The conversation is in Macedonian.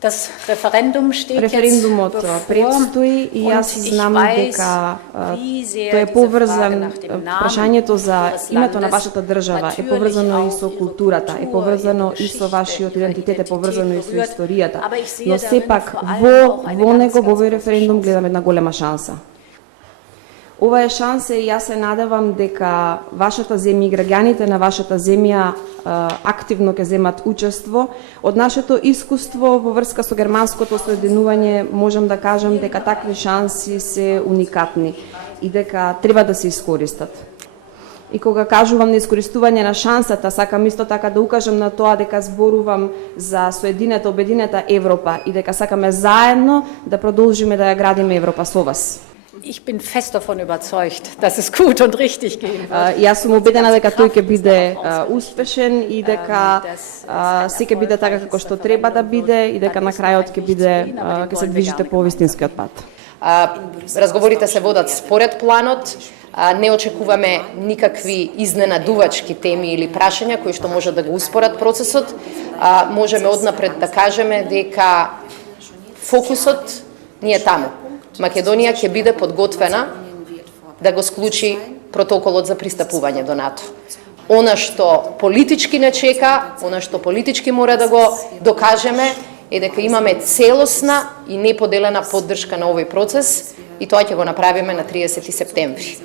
Das Referendum steht Референдумот jetzt bevor предстои и јас знам дека тој е поврзан, прашањето за името на вашата држава е поврзано и со културата, е поврзано и со вашиот идентитет, е поврзано и со историјата, но сепак во него, во овој референдум гледам една голема шанса. Ова е шанса и јас се надевам дека вашата земја и граѓаните на вашата земја активно ќе земат учество. Од нашето искуство во врска со германското соединување можам да кажам дека такви шанси се уникатни и дека треба да се искористат. И кога кажувам на искористување на шансата, сакам исто така да укажам на тоа дека зборувам за соединета, обединета Европа и дека сакаме заедно да продолжиме да ја градиме Европа со вас. Ich bin fest davon überzeugt, dass es gut und richtig gehen wird. Јас сум убедена дека тој ќе биде успешен и дека се ќе биде така како што треба да биде и дека на крајот ќе се движите по вистинскиот пат. Разговорите се водат според планот. Не очекуваме никакви изненадувачки теми или прашања кои што може да го успорат процесот. Можеме однапред да кажеме дека фокусот ни е таму. Македонија ќе биде подготвена да го склучи протоколот за пристапување до НАТО. Она што политички не чека, она што политички мора да го докажеме е дека имаме целосна и неподелена поддршка на овој процес и тоа ќе го направиме на 30 септември.